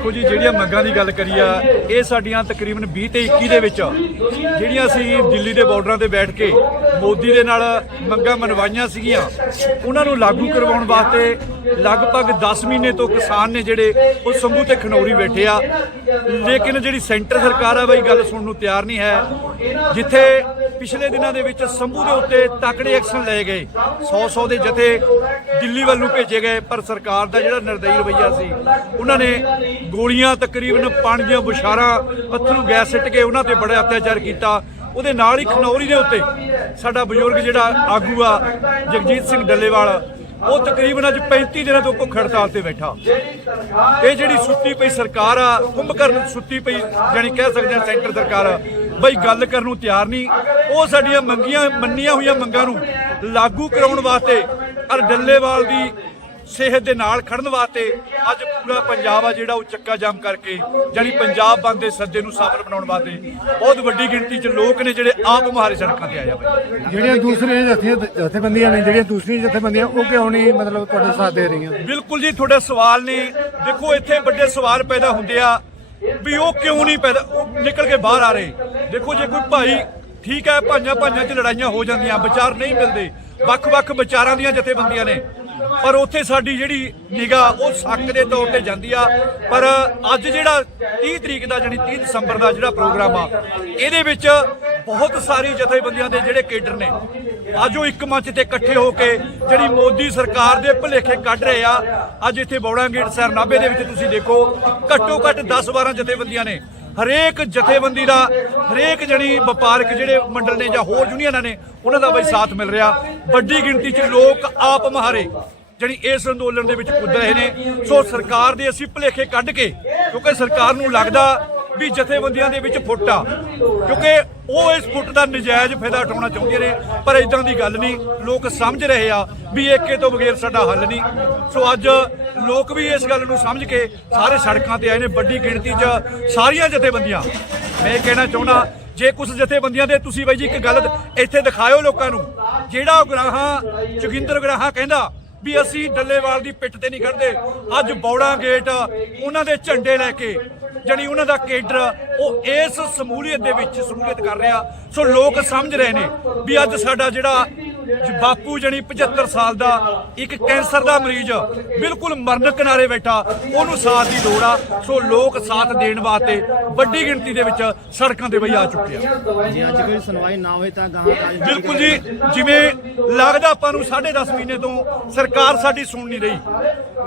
ਦੇਖੋ ਜੀ, ਜਿਹੜੀਆਂ ਮੰਗਾਂ ਦੀ ਗੱਲ ਕਰੀ ਆ ਇਹ ਸਾਡੀਆਂ ਤਕਰੀਬਨ 20 ਤੇ 21 ਦੇ ਵਿੱਚ, ਜਿਹੜੀਆਂ ਅਸੀਂ ਦਿੱਲੀ ਦੇ ਬਾਰਡਰਾਂ ਤੇ ਬੈਠ ਕੇ ਮੋਦੀ ਦੇ ਨਾਲ ਮੰਗਾਂ ਮਨਵਾਈਆਂ ਸੀਗੀਆਂ, ਉਹਨਾਂ ਨੂੰ ਲਾਗੂ ਕਰਵਾਉਣ ਵਾਸਤੇ ਲਗਭਗ 10 ਮਹੀਨੇ ਤੋਂ ਕਿਸਾਨ ਨੇ ਜਿਹੜੇ ਉਹ ਸੰਭੂ ਤੇ ਖਨੌਰੀ ਬੈਠੇ ਆ। ਲੇਕਿਨ ਜਿਹੜੀ ਸੈਂਟਰ ਸਰਕਾਰ ਆ, ਬਈ ਗੱਲ ਸੁਣਨ ਨੂੰ ਤਿਆਰ ਨਹੀਂ ਹੈ। ਜਿੱਥੇ ਪਿਛਲੇ ਦਿਨਾਂ ਦੇ ਵਿੱਚ ਸੰਭੂ ਦੇ ਉੱਤੇ ਤਕੜੇ ਐਕਸ਼ਨ ਲਏ ਗਏ 100-100 ਦੇ ਜਥੇ ਦਿੱਲੀ ਵੱਲ ਨੂੰ ਭੇਜੇ ਗਏ, ਪਰ ਸਰਕਾਰ ਦਾ ਜਿਹੜਾ ਨਿਰਦਈ ਰਵੱਈਆ ਸੀ, ਉਹਨਾਂ ਨੇ ਗੋਲੀਆਂ ਤਕਰੀਬਨ ਪਾਣੀ ਦੀਆਂ ਬੁਸ਼ਾਰਾਂ ਅਥਰੂ ਗੈਸ ਸਿੱਟ ਕੇ ਉਹਨਾਂ ਤੇ ਬੜਾ ਅਤਿਆਚਾਰ ਕੀਤਾ। ਉਹਦੇ ਨਾਲ ਹੀ ਖਨੌਰੀ ਦੇ ਉੱਤੇ ਸਾਡਾ ਬਜ਼ੁਰਗ ਜਿਹੜਾ ਆਗੂ ਆ, ਜਗਜੀਤ ਸਿੰਘ ਡੱਲੇਵਾਲ, ਉਹ ਤਕਰੀਬਨ ਅੱਜ 35 ਦਿਨਾਂ ਤੋਂ ਭੁੱਖ ਹੜਤਾਲ ਤੇ ਬੈਠਾ। ਇਹ ਜਿਹੜੀ ਸੁੱਤੀ ਪਈ ਸਰਕਾਰ ਆ, ਕੁੰਭਕਰਨ ਸੁੱਤੀ ਪਈ ਜਾਨੀ ਕਹਿ ਸਕਦੇ ਆ ਸੈਂਟਰ ਸਰਕਾਰ ਬਈ ਗੱਲ ਕਰਨ ਨੂੰ ਤਿਆਰ ਨਹੀਂ। ਉਹ ਸਾਡੀਆਂ ਮੰਗੀਆਂ, ਮੰਨੀਆਂ ਹੋਈਆਂ ਮੰਗਾਂ ਨੂੰ ਲਾਗੂ ਕਰਾਉਣ ਵਾਸਤੇ ਅਰ ਡੱਲੇਵਾਲ ਦੀ ਸਿਹਤ ਦੇ ਨਾਲ ਖੜਨ ਵਾਸਤੇ ਅੱਜ ਪੂਰਾ ਪੰਜਾਬ ਆ ਜਿਹੜਾ ਉਹ ਚੱਕਾ ਜਾਮ ਕਰਕੇ ਜਾਨੀ ਪੰਜਾਬ ਬੰਦ ਦੇ ਸੱਦੇ ਨੂੰ ਸਾਫਰ ਬਣਾਉਣ ਵਾਸਤੇ ਬਹੁਤ ਵੱਡੀ ਗਿਣਤੀ 'ਚ ਲੋਕ ਨੇ ਜਿਹੜੇ ਆਪ ਮੁਹਾਰੇ ਸੜਕਾਂ ਤੇ ਆਏ ਆ ਬਈ। ਜਿਹੜੀਆਂ ਦੂਸਰੀਆਂ ਜਥੇ ਜਥੇਬੰਦੀਆਂ ਨੇ ਜਿਹੜੀਆਂ ਦੂਸਰੀਆਂ ਜਥੇਬੰਦੀਆਂ ਉਹ ਕਿਉਂ ਨਹੀਂ ਮਤਲਬ ਤੁਹਾਡਾ ਸਾਥ ਦੇ ਰਹੀਆਂ? ਬਿਲਕੁਲ ਜੀ ਤੁਹਾਡਾ ਸਵਾਲ ਨੇ ਦੇਖੋ ਇੱਥੇ ਵੱਡੇ ਸਵਾਲ ਪੈਦਾ ਹੁੰਦੇ ਆ ਵੀ ਉਹ ਕਿਉਂ ਨਹੀਂ ਪੈਦਾ ਉਹ ਨਿਕਲ ਕੇ ਬਾਹਰ ਆ ਰਹੇ। ਦੇਖੋ ਜੇ ਕੋਈ ਭਾਈ ਠੀਕ ਹੈ ਭਾਈਆਂ ਭਾਈਆਂ 'ਚ ਲੜਾਈਆਂ ਹੋ ਜਾਂਦੀਆਂ ਵਿਚਾਰ ਨਹੀਂ ਮਿਲਦੇ। ਵੱਖ-ਵੱਖ ਵਿਚਾਰਾਂ ਦੀਆਂ ਜਥੇਬੰਦੀਆਂ ਨੇ। ਪਰ ਉੱਥੇ ਸਾਡੀ ਜਿਹੜੀ ਨਿਗਾਹ, ਉਹ ਸੱਕ ਦੇ ਤੌਰ ਤੇ ਜਾਂਦੀ ਆ। ਪਰ ਅੱਜ ਜਿਹੜਾ 30 ਤਰੀਕ ਦਾ, ਜਿਹੜੀ 30 ਦਸੰਬਰ ਦਾ ਜਿਹੜਾ ਪ੍ਰੋਗਰਾਮ ਆ, ਇਹਦੇ ਵਿੱਚ ਬਹੁਤ ਸਾਰੀ ਜਥੇਬੰਦੀਆਂ ਦੇ ਜਿਹੜੇ ਕੇਡਰ ਨੇ, ਅੱਜ ਉਹ ਇੱਕ ਮੰਚ ਤੇ ਇਕੱਠੇ ਹੋ ਕੇ ਜਿਹੜੀ ਮੋਦੀ ਸਰਕਾਰ ਦੇ ਭੁਲੇਖੇ ਕੱਢ ਰਹੇ ਆ। ਅੱਜ ਇੱਥੇ ਬੌੜਾਂਗੇਟ ਗੇਟ ਸਰ ਨਾਭੇ ਦੇ ਵਿੱਚ ਤੁਸੀਂ ਦੇਖੋ, ਘੱਟੋ ਘੱਟ 10-12 ਜਥੇਬੰਦੀਆਂ ਨੇ। ਹਰੇਕ ਜਥੇਬੰਦੀ ਦਾ, ਹਰੇਕ ਜਣੀ ਵਪਾਰਕ ਜਿਹੜੇ ਮੰਡਲ ਨੇ ਜਾਂ ਹੋਰ ਯੂਨੀਅਨਾਂ ਨੇ, ਉਹਨਾਂ ਦਾ ਬਈ ਸਾਥ ਮਿਲ ਰਿਹਾ। ਵੱਡੀ ਗਿਣਤੀ 'ਚ ਲੋਕ ਆਪ ਮਹਾਰੇ ਜਿਹੜੀ ਇਸ ਅੰਦੋਲਨ ਦੇ ਵਿੱਚ ਕੁੱਦ ਰਹੇ ਨੇ। ਸੋ ਸਰਕਾਰ ਦੇ ਅਸੀਂ ਭੁਲੇਖੇ ਕੱਢ ਕੇ, ਕਿਉਂਕਿ ਸਰਕਾਰ ਨੂੰ ਲੱਗਦਾ ਵੀ ਜਥੇਬੰਦੀਆਂ ਦੇ ਵਿੱਚ ਫੁੱਟ ਆ। ਕਿਉਂਕਿ ਉਹ ਇਸ ਫੁੱਟ ਦਾ ਨਜਾਇਜ਼ ਫਾਇਦਾ ਉਠਾਉਣਾ ਚਾਹੁੰਦੀਆਂ ਨੇ, ਪਰ ਇਦਾਂ ਦੀ ਗੱਲ ਨਹੀਂ। ਲੋਕ ਸਮਝ ਰਹੇ ਆ ਵੀ ਏਕੇ ਤੋਂ ਬਗੈਰ ਸਾਡਾ ਹੱਲ ਨਹੀਂ। ਸੋ ਅੱਜ ਲੋਕ ਵੀ ਇਸ ਗੱਲ ਨੂੰ ਸਮਝ ਕੇ ਸਾਰੇ ਸੜਕਾਂ ਤੇ ਆਏ ਨੇ, ਵੱਡੀ ਗਿਣਤੀ 'ਚ ਸਾਰੀਆਂ ਜਥੇਬੰਦੀਆਂ। ਮੈਂ ਕਹਿਣਾ ਚਾਹੁੰਦਾ, ਜੇ ਕੁਝ ਜਥੇਬੰਦੀਆਂ ਦੇ ਤੁਸੀਂ ਬਾਈ ਜੀ ਇੱਕ ਗੱਲ ਇੱਥੇ ਦਿਖਾਇਓ ਲੋਕਾਂ ਨੂੰ, ਜਿਹੜਾ ਉਗਰਾਹਾਂ ਜੋਗਿੰਦਰ ਉਗਰਾਹਾਂ ਕਹਿੰਦਾ ਵੀ ਅਸੀਂ ਡੱਲੇਵਾਲ ਦੀ ਪਿੱਠ ਤੇ ਨਹੀਂ ਖੜਦੇ ਅੱਜ ਬੌੜਾ ਗੇਟ, ਉਹਨਾਂ ਦੇ ਝੰਡੇ ਲੈ ਕੇ ਜਣੀ ਉਹਨਾਂ ਦਾ ਕੇਡਰ ਉਹ ਇਸ ਸਮੂਲੀਅਤ ਦੇ ਵਿੱਚ ਸਮੂਲੀਅਤ ਕਰ ਰਿਹਾ। ਸੋ ਲੋਕ ਸਮਝ ਰਹੇ ਨੇ ਵੀ ਅੱਜ ਸਾਡਾ ਜਿਹੜਾ ਬਾਪੂ ਜਣੀ 75 ਸਾਲ ਦਾ ਇੱਕ ਕੈਂਸਰ ਦਾ ਮਰੀਜ਼ ਬਿਲਕੁਲ ਮਰਨ ਕਿਨਾਰੇ ਬੈਠਾ ਉਹਨੂੰ ਸਾਥ ਦੀ ਲੋੜ ਆ। ਸੋ ਲੋਕ ਸਾਥ ਦੇਣ ਵਾਸਤੇ ਵੱਡੀ ਗਿਣਤੀ ਦੇ ਵਿੱਚ ਸੜਕਾਂ ਤੇ ਬਈ ਆ ਚੁੱਕੇ ਆ। ਜੇ ਅੱਜ ਕੋਈ ਸੁਣਵਾਈ ਨਾ ਹੋਈ ਤਾਂ ਗਾਹਾਂ ਬਿਲਕੁਲ ਜੀ ਜਿਵੇਂ ਲੱਗਦਾ ਆਪਾਂ ਨੂੰ 10.5 ਮਹੀਨੇ ਤੋਂ ਸਰਕਾਰ ਸਾਡੀ ਸੁਣ ਨਹੀਂ ਰਹੀ।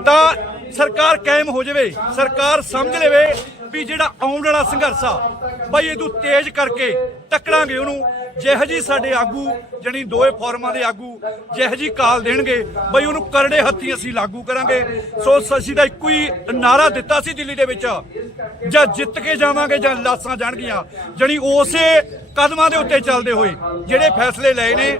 ਤਾਂ ਸਰਕਾਰ ਕਾਇਮ ਹੋ ਜਾਵੇ ਸਰਕਾਰ ਸਮਝ ਲਵੇ ਵੀ ਜਿਹੜਾ ਆਉਣ ਵਾਲਾ ਸੰਘਰਸ਼ ਆ, ਬਈ ਇਹਨੂੰ ਤੇਜ਼ ਕਰਕੇ ਟੱਕਰਾਂਗੇ ਉਹਨੂੰ। ਜਿਹੋ ਜੀ ਸਾਡੇ ਆਗੂ, ਜਣੀ ਦੋਏ ਫੋਰਮਾਂ ਦੇ ਆਗੂ, ਜਿਹੋ ਜੀ ਕਾਲ ਦੇਣਗੇ, ਬਈ ਉਹਨੂੰ ਕਰੜੇ ਹੱਥੀ ਅਸੀਂ ਲਾਗੂ ਕਰਾਂਗੇ। ਸੋ ਅਸੀਂ ਦਾ ਇੱਕੋ ਹੀ ਨਾਰਾ ਦਿੱਤਾ ਸੀ ਦਿੱਲੀ ਦੇ ਵਿੱਚ, ਜਾਂ ਜਿੱਤ ਕੇ ਜਾਵਾਂਗੇ ਜਾਂ ਲਾਸਾਂ ਜਾਣਗੀਆਂ। ਜਣੀ ਉਸੇ ਕਦਮਾਂ ਦੇ ਉੱਤੇ ਚੱਲਦੇ ਹੋਏ ਜਿਹੜੇ ਫੈਸਲੇ ਲਏ ਨੇ,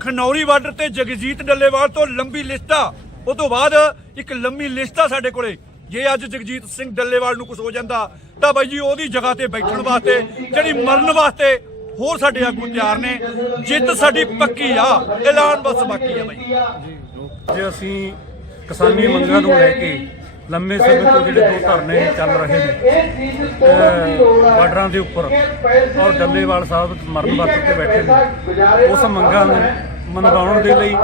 ਖਨੌਰੀ ਬਾਰਡਰ ਤੇ ਜਗਜੀਤ ਡੱਲੇਵਾਲ ਤੋਂ ਲੰਬੀ ਲਿਸਟ ਆ ਉਹ ਤੋਂ ਬਾਅਦ ਇੱਕ ਲੰਮੀ ਲਿਸਟ ਆ ਸਾਡੇ ਕੋਲੇ। ਜੇ ਅੱਜ ਜਗਜੀਤ ਸਿੰਘ ਡੱਲੇਵਾਲ ਨੂੰ ਕੁਝ ਹੋ ਜਾਂਦਾ, ਤਾਂ ਬਾਈ ਜੀ ਉਹਦੀ ਜਗ੍ਹਾ ਤੇ ਬੈਠਣ ਵਾਸਤੇ, ਜਿਹੜੀ ਮਰਨ ਵਾਸਤੇ ਹੋਰ ਸਾਡੇ ਆਗੂ ਤਿਆਰ ਨੇ, ਜਿੱਤ ਸਾਡੀ ਪੱਕੀ ਆ, ਐਲਾਨ ਬਸ ਬਾਕੀ ਆ ਬਾਈ। ਜੇ ਅਸੀਂ ਕਿਸਾਨੀ ਮੰਗਾਂ ਨੂੰ ਲੈ ਕੇ ਲੰਮੇ ਸਮੇਂ ਤੋਂ ਜਿਹੜੇ ਦੋ ਧਰਨੇ ਚੱਲ ਰਹੇ ਨੇ ਬਾਰਡਰਾਂ ਦੇ ਉੱਪਰ, ਔਰ ਡੱਲੇਵਾਲ ਸਾਹਿਬ ਮਰਨ ਵਰਤ ਤੇ ਬੈਠੇ ਨੇ, ਉਸ ਮੰਗਾਂ ਨੂੰ ਮਨਵਾਉਣ ਦੇ ਲਈ,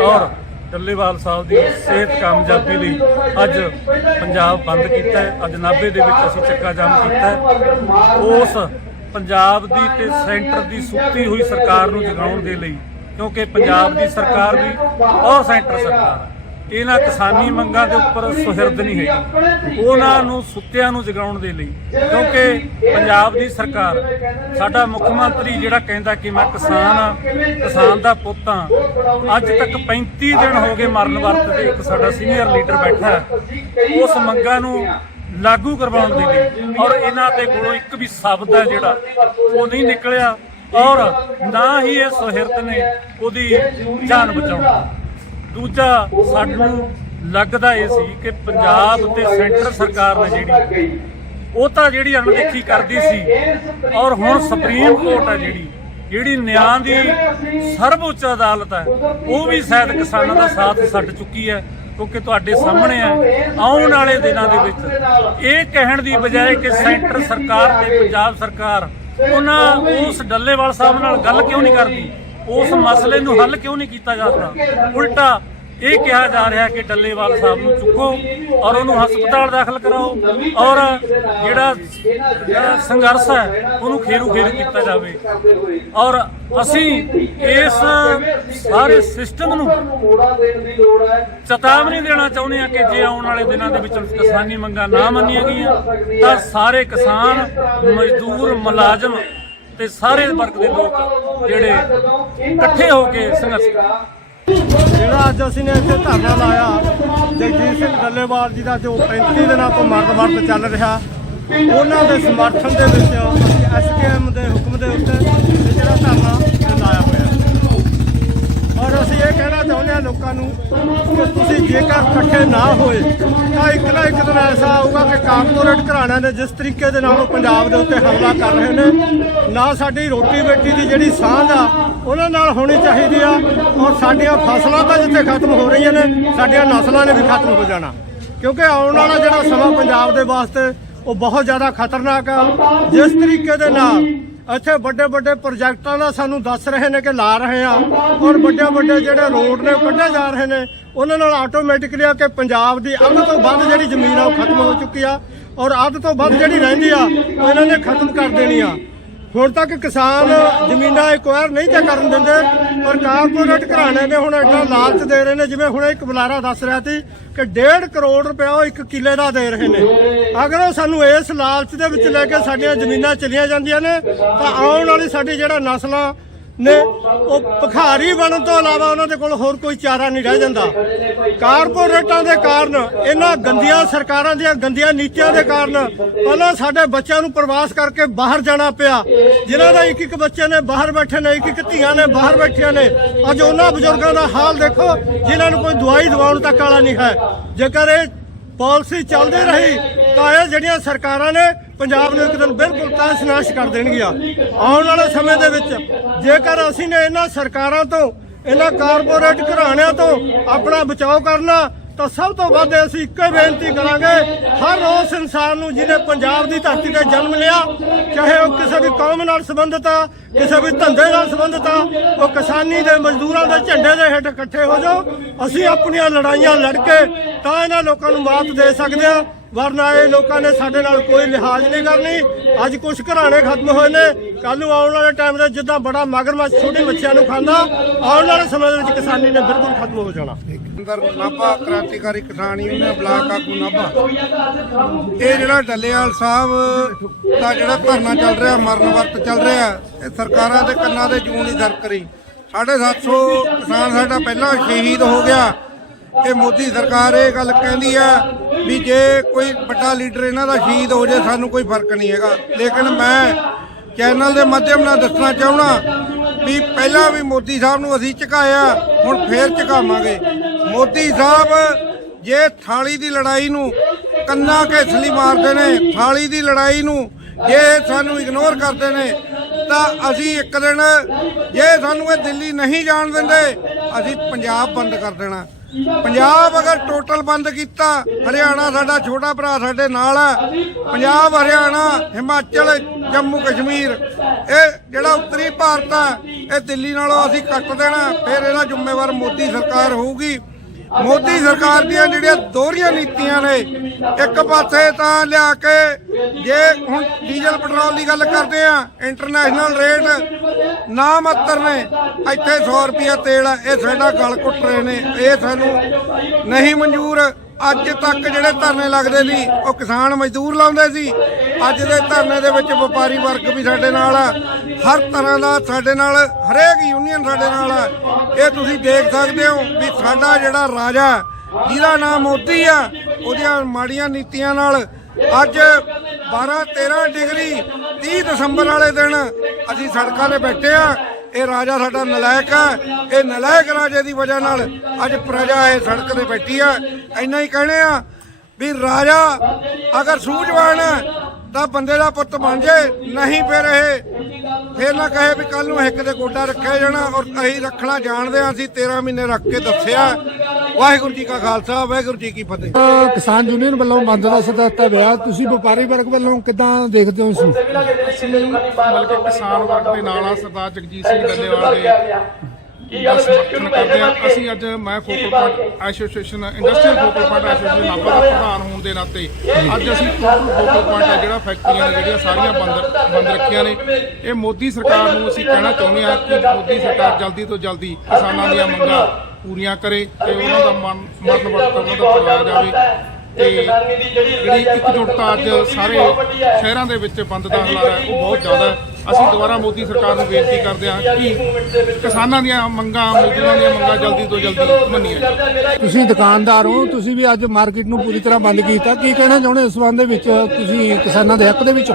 ਔਰ ਡੱਲੇਵਾਲ ਸਾਹਿਬ ਦੀ ਸਿਹਤ ਕਾਮਯਾਬੀ ਲਈ ਅੱਜ ਪੰਜਾਬ ਬੰਦ ਕੀਤਾ ਹੈ। ਅੱਜ ਨਾਭੇ ਦੇ ਵਿੱਚ ਅਸੀਂ ਚੱਕਾ ਜਾਮ ਕੀਤਾ ਹੈ। ਉਸ ਪੰਜਾਬ ਦੀ ਤੇ ਸੈਂਟਰ ਦੀ ਸੁੱਤੀ ਹੋਈ ਸਰਕਾਰ ਨੂੰ ਜਗਾਉਣ ਦੇ ਲਈ, ਕਿਉਂਕਿ ਪੰਜਾਬ ਦੀ ਸਰਕਾਰ ਵੀ ਔਰ ਸੈਂਟਰ ਸਰਕਾਰ ਇਹਨਾਂ ਕਿਸਾਨੀ ਮੰਗਾਂ ਦੇ ਉੱਪਰ ਸੁਹਿਰਦ ਨਹੀਂ ਹੈ ਉਹਨਾਂ ਨੂੰ ਸੁੱਤਿਆਂ ਨੂੰ ਜਗਾਉਣ ਦੇ ਲਈ। ਕਿਉਂਕਿ ਪੰਜਾਬ ਦੀ ਸਰਕਾਰ, ਸਾਡਾ ਮੁੱਖ ਮੰਤਰੀ ਜਿਹੜਾ ਕਹਿੰਦਾ ਕਿ ਮੈਂ ਕਿਸਾਨ ਆ ਕਿਸਾਨ ਦਾ ਪੁੱਤ ਆ ਅੱਜ ਤੱਕ 35 ਦਿਨ ਹੋ ਗਏ ਮਰਨ ਵਰਤ ਤੇ ਇੱਕ ਸਾਡਾ ਸੀਨੀਅਰ ਲੀਡਰ ਬੈਠਾ ਉਸ ਮੰਗਾਂ ਨੂੰ ਲਾਗੂ ਕਰਵਾਉਣ ਦੇ ਲਈ ਔਰ ਇਹਨਾਂ ਦੇ ਕੋਲੋਂ ਇੱਕ ਵੀ ਸ਼ਬਦ ਹੈ ਜਿਹੜਾ, ਉਹ ਨਹੀਂ ਨਿਕਲਿਆ ਔਰ ਨਾ ਹੀ ਇਹ ਸੁਹਿਰਦ ਨੇ ਉਹਦੀ ਜਾਨ ਬਚਾਉਣੀ। ਦੂਜਾ ਸਾਨੂੰ ਲੱਗਦਾ ਇਹ ਸੀ ਕਿ ਪੰਜਾਬ ਤੇ ਸੈਂਟਰ ਸਰਕਾਰ ਨੇ ਜਿਹੜੀ, ਉਹ ਤਾਂ ਜਿਹੜੀ ਅਣਦੇਖੀ ਕਰਦੀ ਸੀ ਔਰ ਹੁਣ ਸੁਪਰੀਮ ਕੋਰਟ ਹੈ ਜਿਹੜੀ ਜਿਹੜੀ ਨਿਆਂ ਦੀ ਸਰਵਉੱਚ ਅਦਾਲਤ ਹੈ, ਉਹ ਵੀ ਸ਼ਾਇਦ ਕਿਸਾਨਾਂ ਦਾ ਸਾਥ ਛੱਡ ਚੁੱਕੀ ਹੈ, ਕਿਉਂਕਿ ਤੁਹਾਡੇ ਸਾਹਮਣੇ ਹੈ, ਆਉਣ ਵਾਲੇ ਦਿਨਾਂ ਦੇ ਵਿੱਚ ਇਹ ਕਹਿਣ ਦੀ ਬਜਾਏ ਕਿ ਸੈਂਟਰ ਸਰਕਾਰ ਤੇ ਪੰਜਾਬ ਸਰਕਾਰ, ਉਹਨਾਂ ਉਸ ਡੱਲੇਵਾਲ ਸਾਹਿਬ ਨਾਲ ਗੱਲ ਕਿਉਂ ਨਹੀਂ ਕਰਦੀ? ਉਸ ਮਸਲੇ ਨੂੰ ਹੱਲ ਕਿਉਂ ਨਹੀਂ ਕੀਤਾ ਜਾਂਦਾ ਉਲਟਾ ਇਹ ਕਿਹਾ ਜਾ ਰਿਹਾ ਕਿ ਡੱਲੇਵਾਲ ਸਾਹਿਬ ਨੂੰ ਚੁੱਕੋ ਔਰ ਉਹਨੂੰ ਹਸਪਤਾਲ ਦਾਖਲ ਕਰਾਓ ਔਰ ਜਿਹੜਾ ਸੰਘਰਸ਼ ਹੈ, ਉਹਨੂੰ ਖੇਰੂ ਖੇਰੂ ਕੀਤਾ ਜਾਵੇ। ਔਰ ਅਸੀਂ ਇਸ ਸਾਰੇ ਸਿਸਟਮ ਨੂੰ ਚੇਤਾਵਨੀ ਦੇਣਾ ਚਾਹੁੰਦੇ ਹਾਂ ਕਿ ਜੇ ਆਉਣ ਵਾਲੇ ਦਿਨਾਂ ਦੇ ਵਿੱਚ ਕਿਸਾਨੀ ਮੰਗਾਂ ਨਾ ਮੰਨੀਆਂ ਗਈਆਂ, ਤਾਂ ਸਾਰੇ ਕਿਸਾਨ, ਮਜ਼ਦੂਰ, ਮੁਲਾਜ਼ਮ ਤੇ ਸਾਰੇ ਵਰਗ ਦੇ ਲੋਕ ਜਿਹੜੇ ਇਕੱਠੇ ਹੋ ਕੇ ਸੰਘਰਸ਼ ਜਿਹੜਾ ਅੱਜ ਅਸੀਂ ਨੇ ਇੱਥੇ ਧਰਨਾ ਲਾਇਆ, ਜਗਜੀਤ ਸਿੰਘ ਡੱਲੇਵਾਲ ਜੀ ਦਾ ਜੋ 35 ਦਿਨਾਂ ਤੋਂ ਮਰਨ ਵਰਤ ਚੱਲ ਰਿਹਾ, ਉਹਨਾਂ ਦੇ ਸਮਰਥਨ ਦੇ ਵਿੱਚ ਅਸੀਂ ਐਸਕੇਐਮ ਦੇ ਹੁਕਮ ਦੇ ਉੱਤੇ ਇਹ ਜਿਹੜਾ ਧਰਨਾ ਲਾਇਆ ਹੋਇਆ ਔਰ ਅਸੀਂ ਇਹ ਕਹਿਣਾ ਚਾਹੁੰਦੇ ਹਾਂ ਲੋਕਾਂ ਨੂੰ ਕਿ ਤੁਸੀਂ ਜੇਕਰ ਇਕੱਠੇ ਨਾ ਹੋਏ, ਤਾਂ ਇੱਕ ਨਾ ਇੱਕ ਦਿਨ ਐਸਾ ਕਾਰਪੋਰੇਟ ਘਰਾਣਿਆਂ ਨੇ ਜਿਸ ਤਰੀਕੇ ਦੇ ਨਾਲ ਉਹ ਪੰਜਾਬ ਦੇ ਉੱਤੇ ਹਮਲਾ ਕਰ ਰਹੇ ਨੇ, ਨਾ ਸਾਡੀ ਰੋਟੀ ਬੇਟੀ ਦੀ ਜਿਹੜੀ ਸਾਂਝ ਆ, ਉਹਨਾਂ ਨਾਲ ਹੋਣੀ ਚਾਹੀਦੀ ਆ ਔਰ ਸਾਡੀਆਂ ਫਸਲਾਂ ਤਾਂ ਜਿੱਥੇ ਖਤਮ ਹੋ ਰਹੀਆਂ ਨੇ, ਸਾਡੀਆਂ ਨਸਲਾਂ ਨੇ ਵੀ ਖਤਮ ਹੋ ਜਾਣਾ। ਕਿਉਂਕਿ ਆਉਣ ਵਾਲਾ ਜਿਹੜਾ ਸਮਾਂ ਪੰਜਾਬ ਦੇ ਵਾਸਤੇ, ਉਹ ਬਹੁਤ ਜ਼ਿਆਦਾ ਖਤਰਨਾਕ ਆ। ਜਿਸ ਤਰੀਕੇ ਦੇ ਨਾਲ ਇੱਥੇ ਵੱਡੇ ਵੱਡੇ ਪ੍ਰੋਜੈਕਟਾਂ ਦਾ ਸਾਨੂੰ ਦੱਸ ਰਹੇ ਨੇ ਕਿ ਲਾ ਰਹੇ ਆ। ਔਰ ਵੱਡੇ ਵੱਡੇ ਜਿਹੜੇ ਰੋਡ ਨੇ ਉਹ ਕੱਢੇ ਜਾ ਰਹੇ ਨੇ। ਉਹਨਾਂ ਨਾਲ ਆਟੋਮੈਟਿਕਲੀ ਆ ਕਿ ਪੰਜਾਬ ਦੀ ਅੱਧ ਤੋਂ ਵੱਧ ਜਿਹੜੀ ਜ਼ਮੀਨ ਆ ਉਹ ਖਤਮ ਹੋ ਚੁੱਕੀ ਆ। ਔਰ ਅੱਧ ਤੋਂ ਵੱਧ ਜਿਹੜੀ ਰਹਿੰਦੀ ਆ, ਉਹ ਇਹਨਾਂ ਨੇ ਖਤਮ ਕਰ ਦੇਣੀ ਆ। ਹੁਣ ਤੱਕ ਕਿਸਾਨ ਜ਼ਮੀਨਾਂ ਐਕਵਾਇਰ ਨਹੀਂ ਤੇ ਕਰਨ ਦਿੰਦੇ, ਪਰ ਕਾਰਪੋਰੇਟ ਘਰਾਣੇ ਨੇ ਹੁਣ ਐਡਾ ਲਾਲਚ ਦੇ ਰਹੇ ਨੇ, ਜਿਵੇਂ ਹੁਣ ਇੱਕ ਬੁਲਾਰਾ ਦੱਸ ਰਿਹਾ ਸੀ ਕਿ 1.5 ਕਰੋੜ ਰੁਪਇਆ ਉਹ ਇੱਕ ਕਿੱਲੇ ਦਾ ਦੇ ਰਹੇ ਨੇ। ਅਗਰ ਉਹ ਸਾਨੂੰ ਇਸ ਲਾਲਚ ਦੇ ਵਿੱਚ ਲੈ ਕੇ ਸਾਡੀਆਂ ਜ਼ਮੀਨਾਂ ਚਲੀਆਂ ਜਾਂਦੀਆਂ ਨੇ, ਤਾਂ ਆਉਣ ਵਾਲੀ ਸਾਡੀ ਜਿਹੜਾ ਨਸਲਾਂ ਨੇ ਉਹ ਭਖਾਰੀ ਬਣਨ ਤੋਂ ਇਲਾਵਾ ਉਹਨਾਂ ਦੇ ਕੋਲ ਹੋਰ ਕੋਈ ਚਾਰਾ ਨਹੀਂ ਰਹਿ ਜਾਂਦਾ। ਕਾਰਪੋਰੇਟਾਂ ਦੇ ਕਾਰਨ, ਇਹਨਾਂ ਗੰਦੀਆਂ ਸਰਕਾਰਾਂ ਦੀਆਂ ਗੰਦੀਆਂ ਨੀਤੀਆਂ ਦੇ ਕਾਰਨ ਪਹਿਲਾਂ ਸਾਡੇ ਬੱਚਿਆਂ ਨੂੰ ਪ੍ਰਵਾਸ ਕਰਕੇ ਬਾਹਰ ਜਾਣਾ ਪਿਆ। ਜਿਨ੍ਹਾਂ ਦਾ ਇੱਕ ਇੱਕ ਬੱਚੇ ਨੇ ਬਾਹਰ ਬੈਠੇ ਨੇ ਇੱਕ ਇੱਕ ਧੀਆਂ ਨੇ ਬਾਹਰ ਬੈਠੀਆਂ ਨੇ। ਅੱਜ ਉਹਨਾਂ ਬਜ਼ੁਰਗਾਂ ਦਾ ਹਾਲ ਦੇਖੋ, ਜਿਨ੍ਹਾਂ ਨੂੰ ਕੋਈ ਦਵਾਈ ਦਵਾਉਣ ਤੱਕ ਵਾਲਾ ਨਹੀਂ ਹੈ। ਜੇਕਰ ਇਹ ਪਾਲਿਸੀ ਚੱਲਦੀ ਰਹੀ ਤਾਂ ਇਹ ਜਿਹੜੀਆਂ ਸਰਕਾਰਾਂ ਨੇ, ਪੰਜਾਬ ਨੂੰ ਇੱਕ ਦਿਨ ਬਿਲਕੁਲ ਤਹਿਸ-ਨਹਿਸ ਕਰ ਦੇਣਗੀਆਂ। ਆਉਣ ਵਾਲੇ ਸਮੇਂ ਦੇ ਵਿੱਚ, ਜੇਕਰ ਅਸੀਂ ਨੇ ਇਹਨਾਂ ਸਰਕਾਰਾਂ ਤੋਂ, ਇਹਨਾਂ ਕਾਰਪੋਰੇਟ ਘਰਾਣਿਆਂ ਤੋਂ ਆਪਣਾ ਬਚਾਓ ਕਰਨਾ, ਤਾਂ ਸਭ ਤੋਂ ਵੱਧ ਅਸੀਂ ਇੱਕੋ ਹੀ ਬੇਨਤੀ ਕਰਾਂਗੇ, ਹਰ ਉਸ ਇਨਸਾਨ ਨੂੰ ਜਿਹਨੇ ਪੰਜਾਬ ਦੀ ਧਰਤੀ ਤੇ ਜਨਮ ਲਿਆ, ਚਾਹੇ ਉਹ ਕਿਸੇ ਵੀ ਕੌਮ ਨਾਲ ਸੰਬੰਧਿਤ ਆ, ਕਿਸੇ ਵੀ ਧੰਦੇ ਨਾਲ ਸੰਬੰਧਿਤ ਆ, ਉਹ ਕਿਸਾਨੀ ਦੇ, ਮਜ਼ਦੂਰਾਂ ਦੇ ਝੰਡੇ ਦੇ ਹੇਠ ਇਕੱਠੇ ਹੋ ਜਾਓ, ਅਸੀਂ ਆਪਣੀਆਂ ਲੜਾਈਆਂ ਲੜ ਕੇ ਤਾਂ ਇਹਨਾਂ ਲੋਕਾਂ ਨੂੰ ਮਾਤ ਦੇ ਸਕਦੇ ਆ ਵਰਨਾ ਇਹ ਲੋਕਾਂ ਨੇ ਸਾਡੇ ਨਾਲ ਕੋਈ ਲਿਹਾਜ਼ ਨਹੀਂ ਕਰਨੀ। ਅੱਜ ਕੁਝ ਘਰਾਣੇ ਖਤਮ ਹੋਏ ਨੇ। ਕੱਲ ਨੂੰ ਆਉਣ ਵਾਲੇ ਟਾਈਮ ਦੇ ਜਿੱਦਾਂ ਬੜਾ ਮਗਰਮੱਛ ਛੋਟੀ ਬੱਚਿਆਂ ਨੂੰ ਖਾਂਦਾ, ਆਉਣ ਵਾਲੇ ਸਮੇਂ ਦੇ ਵਿੱਚ ਕਿਸਾਨੀ ਨੇ ਬਿਲਕੁਲ ਖਤਮ ਹੋ ਜਾਣਾ। ਅੰਦਰ ਨਾਭਾ, ਕ੍ਰਾਂਤੀਕਾਰੀ ਕਿਸਾਨ ਯੂਨੀਅਨ ਬਲਾਕ ਆਗੂ ਨਾਭਾ। ਇਹ ਜਿਹੜਾ ਡੱਲੇਵਾਲ ਸਾਹਿਬ ਦਾ ਜਿਹੜਾ ਧਰਨਾ ਚੱਲ ਰਿਹਾ, ਮਰਨ ਵਰਤ ਚੱਲ ਰਿਹਾ, ਇਹ ਸਰਕਾਰਾਂ ਦੇ ਕੰਨਾਂ ਦੇ ਜੂੰ ਨਹੀਂ ਸਰਕ ਰਹੀ 750 ਕਿਸਾਨ ਸਾਡਾ ਪਹਿਲਾਂ ਸ਼ਹੀਦ ਹੋ ਗਿਆ। ਇਹ ਮੋਦੀ ਸਰਕਾਰ ਇਹ ਗੱਲ ਕਹਿੰਦੀ ਹੈ ਵੀ ਜੇ ਕੋਈ ਵੱਡਾ ਲੀਡਰ ਇਹਨਾਂ ਦਾ ਸ਼ਹੀਦ ਹੋ ਜੇ ਸਾਨੂੰ ਕੋਈ ਫ਼ਰਕ ਨਹੀਂ ਹੈਗਾ। ਲੇਕਿਨ ਮੈਂ ਚੈਨਲ ਦੇ ਮਾਧਿਅਮ ਨਾਲ ਦੱਸਣਾ ਚਾਹਣਾ ਵੀ ਪਹਿਲਾਂ ਵੀ ਮੋਦੀ ਸਾਹਿਬ ਨੂੰ ਅਸੀਂ ਝੁਕਾਇਆ, ਹੁਣ ਫੇਰ ਝੁਕਾਵਾਂਗੇ। ਮੋਦੀ ਸਾਹਿਬ ਜੇ ਥਾਲੀ ਦੀ ਲੜਾਈ ਨੂੰ ਕੰਨਾ ਘੇਸਲੀ ਮਾਰਦੇ ਨੇ, ਥਾਲੀ ਦੀ ਲੜਾਈ ਨੂੰ ਜੇ ਸਾਨੂੰ ਇਗਨੋਰ ਕਰਦੇ ਨੇ, ਤਾਂ ਅਸੀਂ ਇੱਕ ਦਿਨ ਜੇ ਸਾਨੂੰ ਇਹ ਦਿੱਲੀ ਨਹੀਂ ਜਾਣ ਦਿੰਦੇ, ਅਸੀਂ ਪੰਜਾਬ ਬੰਦ ਕਰ ਦੇਣਾ। ਪੰਜਾਬ ਅਗਰ ਟੋਟਲ ਬੰਦ ਕੀਤਾ, ਹਰਿਆਣਾ ਸਾਡਾ ਛੋਟਾ ਭਰਾ ਸਾਡੇ ਨਾਲ ਹੈ ਪੰਜਾਬ, ਹਰਿਆਣਾ, ਹਿਮਾਚਲ, ਜੰਮੂ, ਕਸ਼ਮੀਰ, ਇਹ ਜਿਹੜਾ ਉੱਤਰੀ ਭਾਰਤ ਹੈ ਇਹ ਦਿੱਲੀ ਨਾਲੋਂ ਅਸੀਂ ਕੱਟ ਦੇਣਾ, ਫਿਰ ਇਹਦਾ ਜ਼ਿੰਮੇਵਾਰ ਮੋਦੀ ਸਰਕਾਰ ਹੋਊਗੀ। ਮੋਦੀ ਸਰਕਾਰ ਦੀਆਂ ਜਿਹੜੀਆਂ ਦੋਹਰੀਆਂ ਨੀਤੀਆਂ ਨੇ, ਇੱਕ ਪਾਸੇ ਤਾਂ ਲਿਆ ਕੇ ਜੇ ਹੁਣ ਡੀਜ਼ਲ ਪੈਟਰੋਲ ਦੀ ਗੱਲ ਕਰਦੇ ਆ ਇੰਟਰਨੈਸ਼ਨਲ ਰੇਟ ਨਾ ਮਾਤਰ ਨੇ, ਇੱਥੇ 100 ਰੁਪਿਆ ਤੇਲ ਆ, ਇਹ ਸਾਡਾ ਗਲ ਘੁੱਟ ਰਹੇ ਨੇ, ਇਹ ਸਾਨੂੰ ਨਹੀਂ ਮਨਜ਼ੂਰ ਅੱਜ ਤੱਕ ਜਿਹੜੇ ਧਰਨੇ ਲੱਗਦੇ ਸੀ, ਉਹ ਕਿਸਾਨ ਮਜ਼ਦੂਰ ਲਾਉਂਦੇ ਸੀ। ਅੱਜ ਦੇ ਧਰਨੇ ਦੇ ਵਿੱਚ ਵਪਾਰੀ ਵਰਗ ਵੀ ਸਾਡੇ ਨਾਲ ਆ। ਹਰ ਤਰ੍ਹਾਂ ਦਾ ਸਾਡੇ ਨਾਲ, ਹਰੇਕ ਯੂਨੀਅਨ ਸਾਡੇ ਨਾਲ ਆ। ਇਹ ਤੁਸੀਂ ਦੇਖ ਸਕਦੇ ਹੋ ਵੀ ਸਾਡਾ ਜਿਹੜਾ ਰਾਜਾ, ਜਿਹਦਾ ਨਾਮ ਮੋਦੀ ਆ, ਉਹਦੀਆਂ ਮਾੜੀਆਂ ਨੀਤੀਆਂ ਨਾਲ ਅੱਜ 12 13 ਡਿਗਰੀ 30 ਦਸੰਬਰ ਵਾਲੇ ਦਿਨ ਅਸੀਂ ਸੜਕਾਂ 'ਤੇ ਬੈਠੇ ਆ। ਇਹ ਰਾਜਾ ਸਾਡਾ ਨਲਾਇਕ ਹੈ। ਇਹ ਨਲਾਇਕ ਰਾਜੇ ਦੀ ਵਜ੍ਹਾ ਨਾਲ ਅੱਜ ਪ੍ਰਜਾ ਇਹ ਸੜਕ ਤੇ ਬੈਠੀ ਆ। ਇੰਨਾ ਹੀ ਕਹਿਣੇ ਆ ਵੀ ਰਾਜਾ ਅਗਰ ਸੂਝਵਾਨ ਹੈ ਤਾਂ ਬੰਦੇ ਦਾ ਪੁੱਤ ਬਣ ਜੇ, ਨਹੀਂ ਫਿਰ ਇਹ ਫਿਰ ਨਾ ਕਹੇ ਵੀ ਕੱਲ ਨੂੰ ਇੱਕ ਦੇ ਗੋਡਾ ਰੱਖਿਆ ਜਾਣਾ ਔਰ ਅਸੀਂ ਰੱਖਣਾ ਜਾਣਦੇ ਆ ਅਸੀਂ 13 ਮਹੀਨੇ ਰੱਖ ਕੇ ਦੱਸਿਆ। ਵਾਹਿਗੁਰੂ ਜੀ ਕਾ ਖਾਲਸਾ ਵਾਹਿਗੁਰੂ ਜੀ ਕੀ ਫਤਿਹ। ਕਿਸਾਨ ਯੂਨੀਅਨ ਵੱਲੋਂ ਬੰਦ ਦਾ ਸੱਦਾ ਦਿੱਤਾ ਗਿਆ। ਤੁਸੀਂ ਵਪਾਰੀ ਵਰਗ ਵੱਲੋਂ ਕਿਦਾਂ ਦੇਖਦੇ ਹੋ ਇਸ ਨੂੰ? ਅਸੀਂ ਬਲਕਿ ਕਿਸਾਨ ਵਰਗ ਦੇ ਨਾਲ ਆ ਸਰਦਾਰ ਜਗਜੀਤ ਸਿੰਘ ਡੱਲੇਵਾਲ ਦੇ। ਦਾ ਸਮਰਥਨ ਕਰਦੇ ਆ ਅਸੀਂ ਅੱਜ ਮੈਂ focal point association industrial focal point association Nabha ਦਾ ਪ੍ਰਧਾਨ ਹੋਣ ਦੇ ਨਾਤੇ। ਅੱਜ ਅਸੀਂ ਟੋਟਲ ਫੋਕਲ ਪੁਆਇੰਟ ਆ ਜਿਹੜਾ ਫੈਕਟਰੀਆਂ ਨੇ ਜਿਹੜੀਆਂ ਸਾਰੀਆਂ ਬੰਦ ਬੰਦ ਰੱਖੀਆਂ ਨੇ ਇਹ ਮੋਦੀ ਸਰਕਾਰ ਨੂੰ ਅਸੀਂ ਕਹਿਣਾ ਚਾਹੁੰਦੇ ਆ ਕਿ ਮੋਦੀ ਸਰਕਾਰ ਜਲਦੀ ਤੋਂ ਜਲਦੀ ਕਿਸਾਨਾਂ ਦੀਆਂ ਮੰਗਾਂ ਪੂਰੀਆਂ ਕਰੇ ਤੇ ਉਹਨਾਂ ਦਾ ਮਨ ਮਰਨ ਵਰਤ ਉਹਨਾਂ ਦਾ ਚਲਾਇਆ ਜਾਵੇ। ਤੇ ਜਿਹੜੀ ਇਕਜੁੱਟਤਾ ਅੱਜ ਸਾਰੇ ਸ਼ਹਿਰਾਂ ਦੇ ਵਿੱਚ ਬੰਦ ਦਾ ਹਲਾਰਾ ਉਹ ਬਹੁਤ ਜ਼ਿਆਦਾ ਅਸੀਂ ਦੁਬਾਰਾ ਮੋਦੀ ਸਰਕਾਰ ਨੂੰ ਬੇਨਤੀ ਕਰਦੇ ਹਾਂ ਕਿ ਕਿਸਾਨਾਂ ਦੀਆਂ ਮੰਗਾਂ ਮਜ਼ਦੂਰਾਂ ਦੀਆਂ ਮੰਗਾਂ ਜਲਦੀ ਤੋਂ ਜਲਦੀ ਮੰਨੀਆਂ ਜਾਣ। ਤੁਸੀਂ ਦੁਕਾਨਦਾਰ ਹੋ ਤੁਸੀਂ ਵੀ ਅੱਜ ਮਾਰਕੀਟ ਨੂੰ ਪੂਰੀ ਤਰ੍ਹਾਂ ਬੰਦ ਕੀਤਾ। ਕੀ ਕਹਿਣਾ ਚਾਹੁੰਦੇ ਹੋ ਇਸ ਸੰਬੰਧ ਦੇ ਵਿੱਚ? ਤੁਸੀਂ ਕਿਸਾਨਾਂ ਦੇ ਹੱਕ ਦੇ ਵਿੱਚ?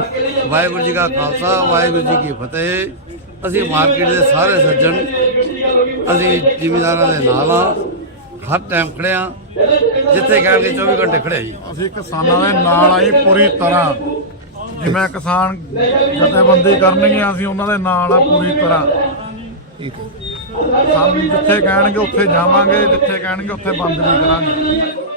ਵਾਹਿਗੁਰੂ ਜੀ ਕਾ ਖਾਲਸਾ ਵਾਹਿਗੁਰੂ ਜੀ ਕੀ ਫਤਿਹ। ਅਸੀਂ ਮਾਰਕੀਟ ਦੇ ਸਾਰੇ ਸੱਜਣ ਅਸੀਂ ਜ਼ਿਮੀਂਦਾਰਾਂ ਦੇ ਨਾਲ ਆ ਹਰ ਟਾਈਮ ਖੜੇ ਆ ਜਿੱਥੇ ਕਹਿਣਗੇ 24 ਘੰਟੇ ਖੜੇ ਆ ਜੀ। ਅਸੀਂ ਕਿਸਾਨਾਂ ਦੇ ਨਾਲ ਆਈ ਪੂਰੀ ਤਰ੍ਹਾਂ। ਜਿਵੇਂ ਕਿਸਾਨ ਜਥੇਬੰਦੀ ਕਰਨਗੀਆਂ ਅਸੀਂ ਉਹਨਾਂ ਦੇ ਨਾਲ ਆ ਪੂਰੀ ਤਰ੍ਹਾਂ। ਸਾਨੂੰ ਜਿੱਥੇ ਕਹਿਣਗੇ ਉੱਥੇ ਜਾਵਾਂਗੇ, ਜਿੱਥੇ ਕਹਿਣਗੇ ਉੱਥੇ ਬੰਦ ਵੀ ਕਰਾਂਗੇ।